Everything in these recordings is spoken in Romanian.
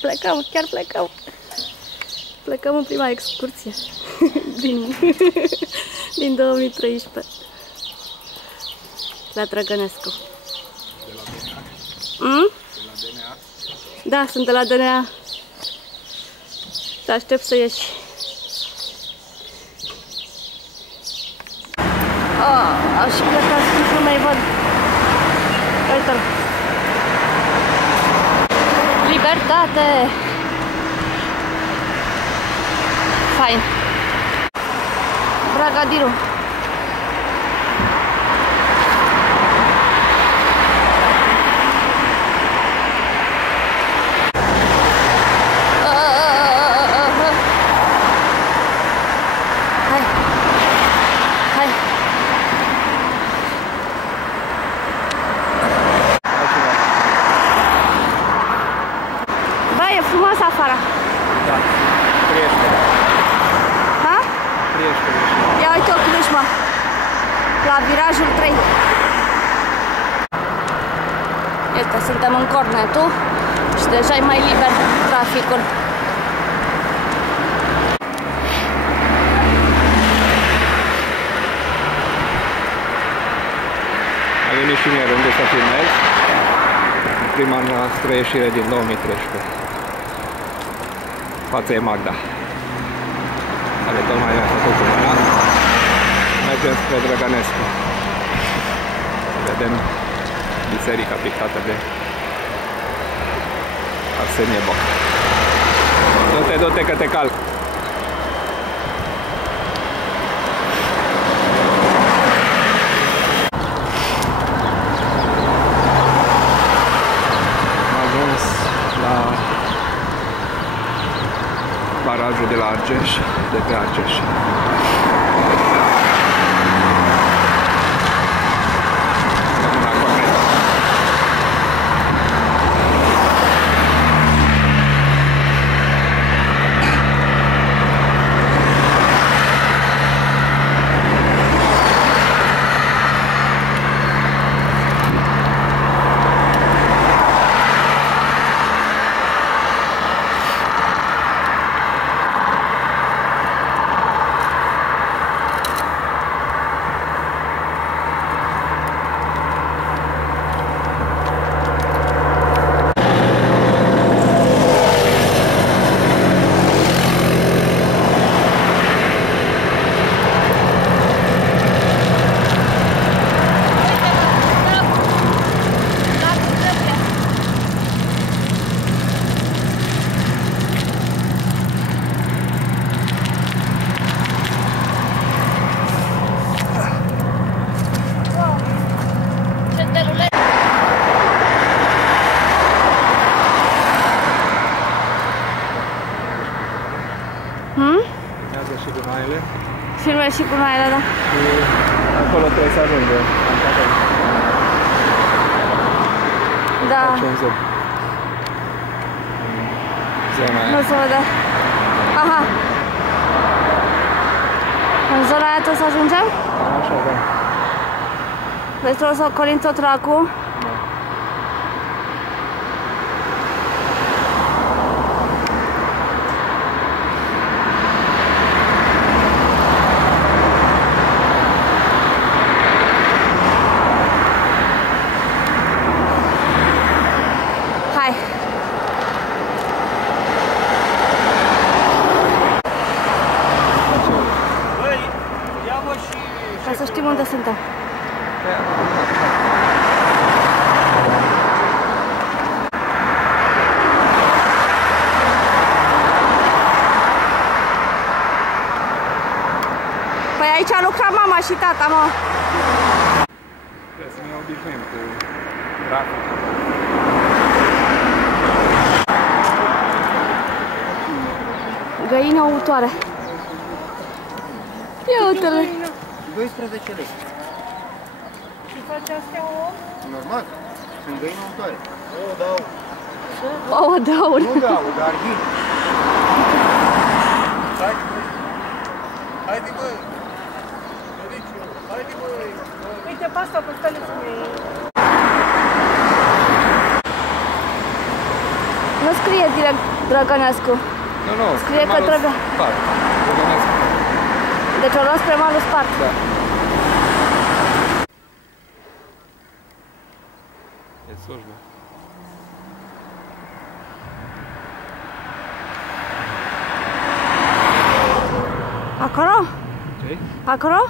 Plecăm, chiar plecăm. Plecăm în prima excursie din 2013 la Drăgănescu. De la DNA? Mm? De la DNA? Da, sunt de la DNA. Te aștept să ieși. Aș pleca să nu mai văd. Uite-l. Libertate! Fain. Bragadiru. Afară. Da, creștere. Ha? Creștere. Ia uite o Clujma. La virajul 3. Iată, suntem în Cornetul și deja e mai liber traficul. A venit și mie rândul să filmez. Prima noastră ieșire din 2013. Fața e Magda, care tocmai mi-a făcut cu mâna. Mergem spre Drăgănescu. Vedem biserica pictată de Arsenie Boc. Du-te că te calc. Am ajuns la barajul de la Argeș, de pe Argeș. Filmez și cu Maile, da. Și acolo trebuie să ajungem. Da. Facem zoom. Zona aia. Nu se vede. Aha. În zona aia tot să ajungem? Așa, da. Deci trebuie să ocolim tot tracul. Da. Ca să știm unde suntem. Păi aici a lucrat mama și tata, mă. Trebuie să ne obișnuim cu traficul. Găină utoare. Ia uite-le. 12 lei. Și face astea o? Normal. Sunt găini utoare. O, dau. Ouă de aur. Nu dau, dar vin. Haide, băi. Haide, băi. Haide, băi. Uite pe asta, pe stălețul meu. Nu scrie direct Drăgănescu. Nu, Scrie că trebuie. Spart. Drăgănescu. Deci o luăm spre malul Spart. Da. E slujbă. Acolo? Ce? Acolo?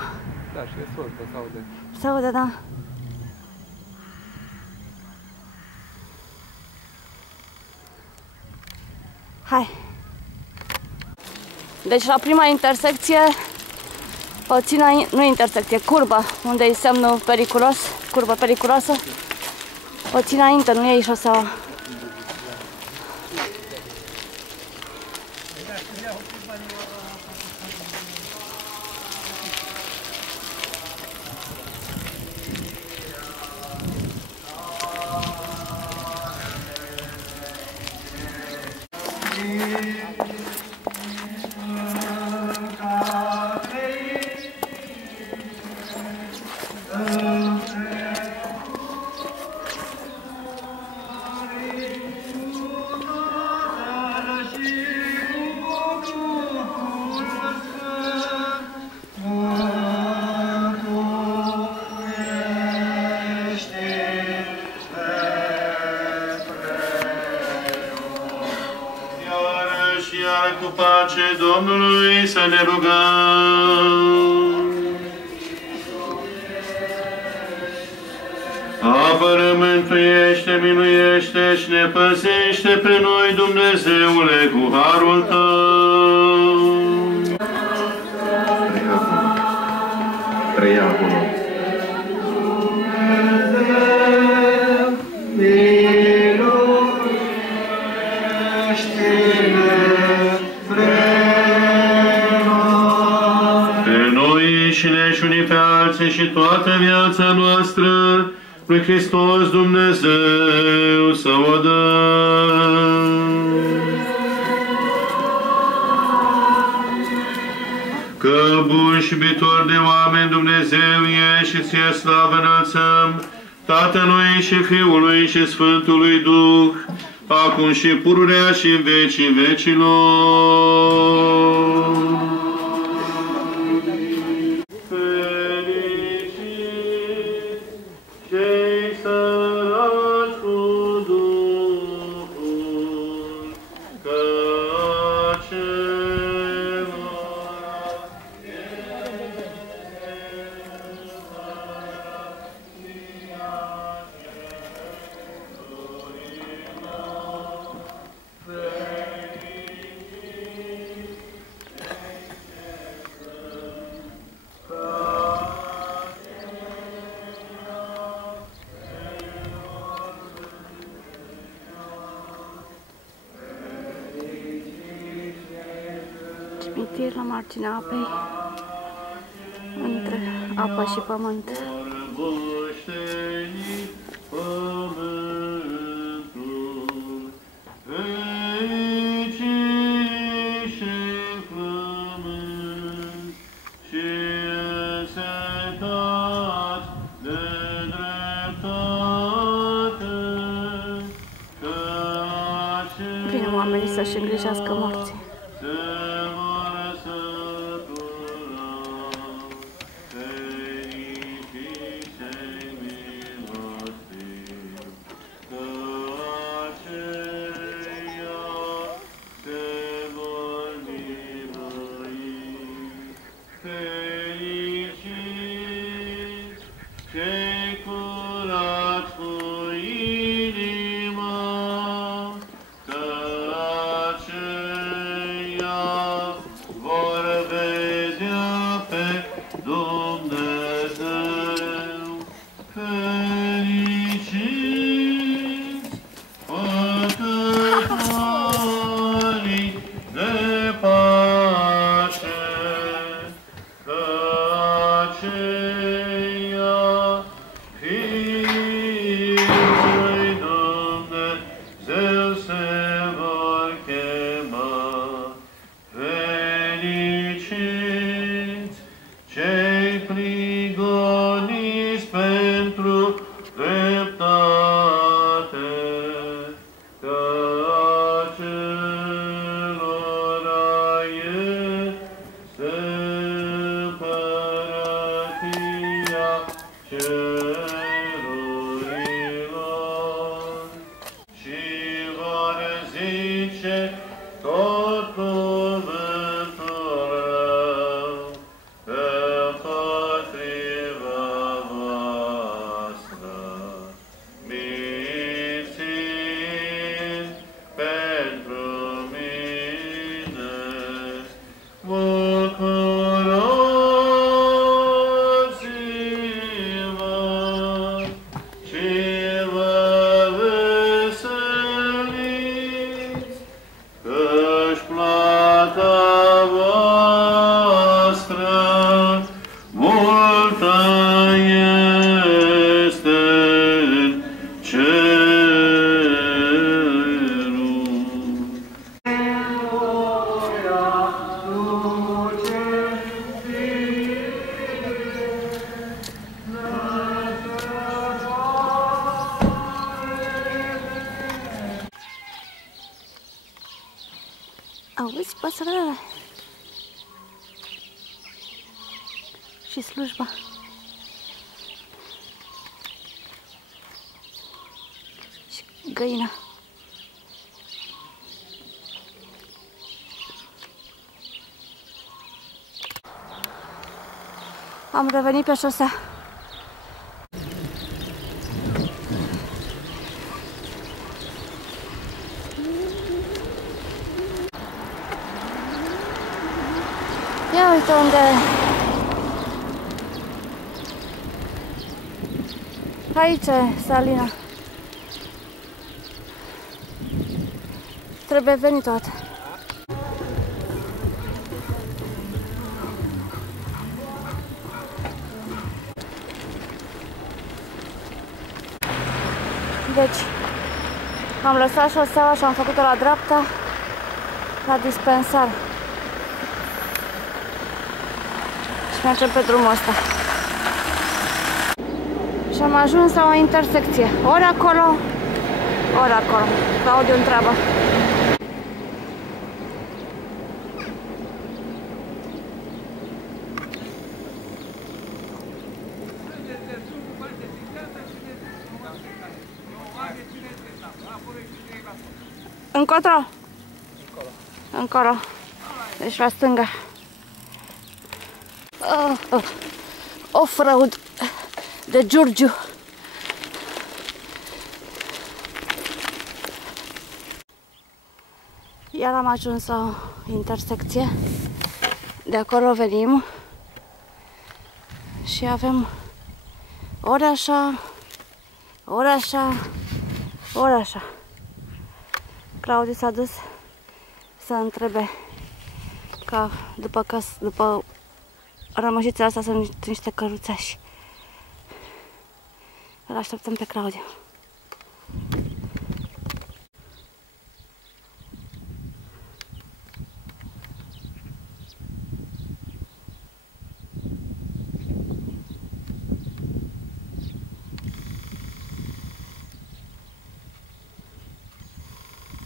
Da, și e slujbă, se aude. Se aude, da. Hai. Deci la prima intersecție, o țin nu intersecție, curbă, unde e semnul periculos, curbă periculoasă, o țin înainte, nu e șoseaua. Cu pace Domnului să ne rugăm. Apără, mântuiește, miluiește și ne păzește pe noi, Dumnezeule, cu harul Tău. Trăia acolo. Și unii pe alții și toată viața noastră lui Hristos Dumnezeu să o dăm. Că bun și iubitor de oameni Dumnezeu e și ție slavă înălțăm Tatălui și Fiului și Sfântului Duh, acum și pururea și în vecii vecilor. Cimitir la marginea apei, între apă și pământ. Vine oamenii să-și îngrijească morții. Yeah. Auzi păsărele? Și slujba. Și găina. Am revenit pe șosea. Ia uite unde... Aici e Salina. Trebuie venit toată. Deci, am lăsat șoseaua și am făcut-o la dreapta, la dispensar. Și mergem pe drumul ăsta. Și am ajuns la o intersecție. Ori acolo, ori acolo. Claudiu întreabă. Încotro? Încolo. Deci la stânga. Off-road de Giurgiu. Iar am ajuns la o intersecție. De acolo venim. Și avem ori așa, ori așa, ori așa. Claudiu s-a dus să întrebe că după rămășițele astea sunt niște căruțași. Îl așteptăm pe Claudiu.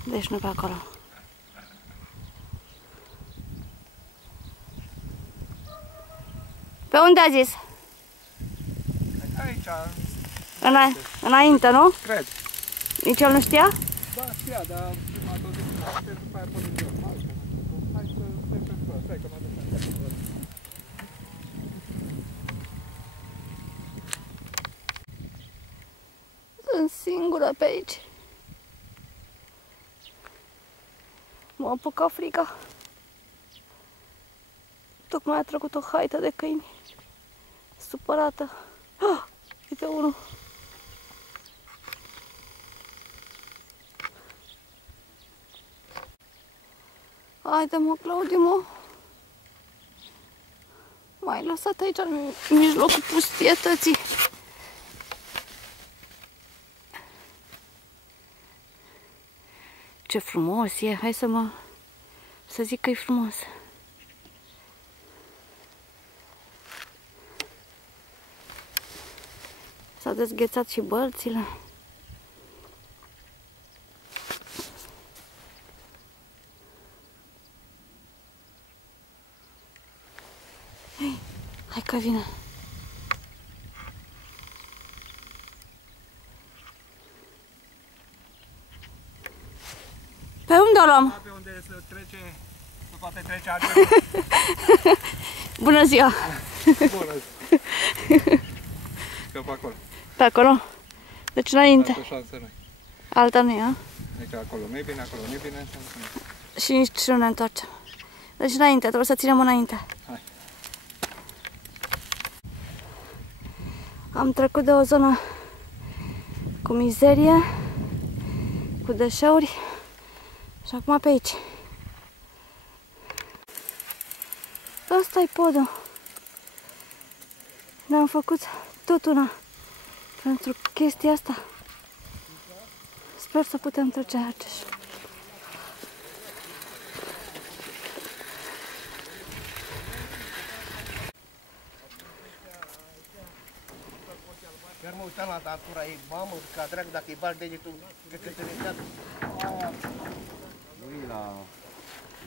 Deci nu pe acolo. Pe unde a zis? Aici. Înainte, nu? Cred. Nici el nu știa? Da, știa, dar m-a tot zis, după aia până de hai să stai pe scură, stai că m-a dus. Sunt singură pe aici. M-a apucat frica. Tocmai a trecut o haită de câini. Supărată. Ah, uite unul. Haide mă, Claudiu, mă. M-ai lăsat aici în mijlocul pustietății. Ce frumos e, hai să zic că e frumos. S-au dezghețat și bălțile. Hei, hai că vine. Pe unde o luăm? Pe unde se trece, se poate trece altfel. Bună ziua! Bună! Că pe acolo. Pe acolo? Deci înainte. Altă șansă nu-i. Alta nu e, a? Deci acolo nu-i bine, acolo nu-i bine. Și nici nu ne întoarcem. Deci înainte, trebuie să ținem înainte. Hai. Am trecut de o zonă cu mizerie, cu deșeuri și acum pe aici. Ăsta-i podul. Ne-am făcut tot una pentru chestia asta. Sper să putem trece aici. Chiar mă uitam la datura ei, mamă, ca drag, dacă îi bagi degetul, cred că se reseată.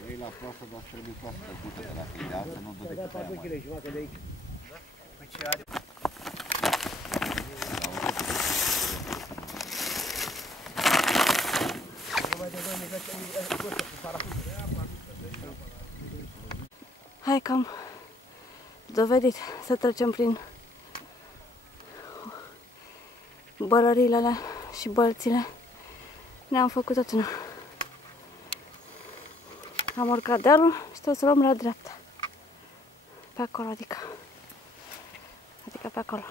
Nu-i la proastă, dar trebuie proastă făcută de la tine, de altă nu dă decât aia mare. Păi ce are? Hai că am dovedit să trecem prin bărările alea și bălțile. Ne-am făcut tot una. Am urcat dealul și tot să luăm la dreapta. Pe acolo, adică pe acolo.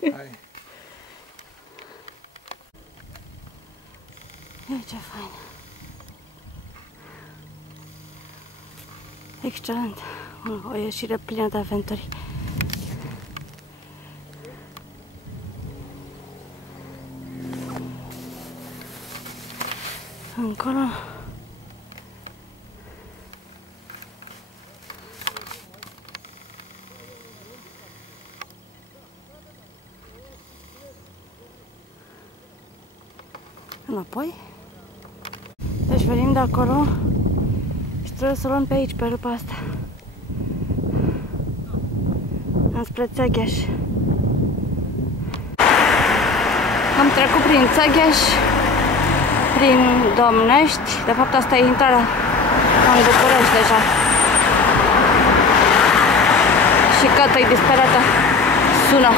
Hai. Ia ce fain. Excelent. O ieșire plină de aventuri. Încolo. Înapoi. Deci venim de acolo și trebuie să luăm pe aici, pe rupa asta. Înspre Țegheș. Am trecut prin Țegheș, prin Domnești. De fapt asta e intrarea în București deja. Și Cata-i disperată. Sună.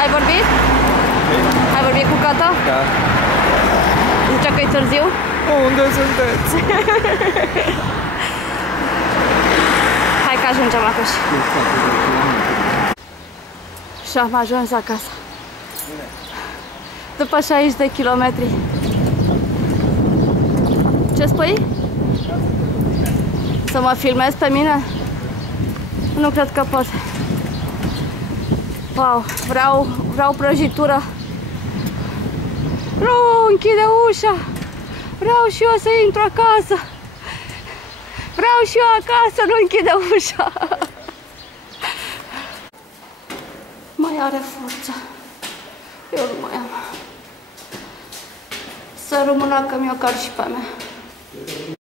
Ai vorbit? Ai vorbit cu Cata? Da. Zicea că e târziu? Unde sunteți? Hai că ajungem acasă. Și am ajuns acasă. După 60 de kilometri. Ce spui? Să mă filmez pe mine? Nu cred că pot. Wow, vreau prăjitură. Nu, închide ușa. Vreau și eu să intru acasă. Vreau și eu acasă, nu închide ușa. Mai are forță. Eu nu mai am. Să rămână că mi-o car și pe mea.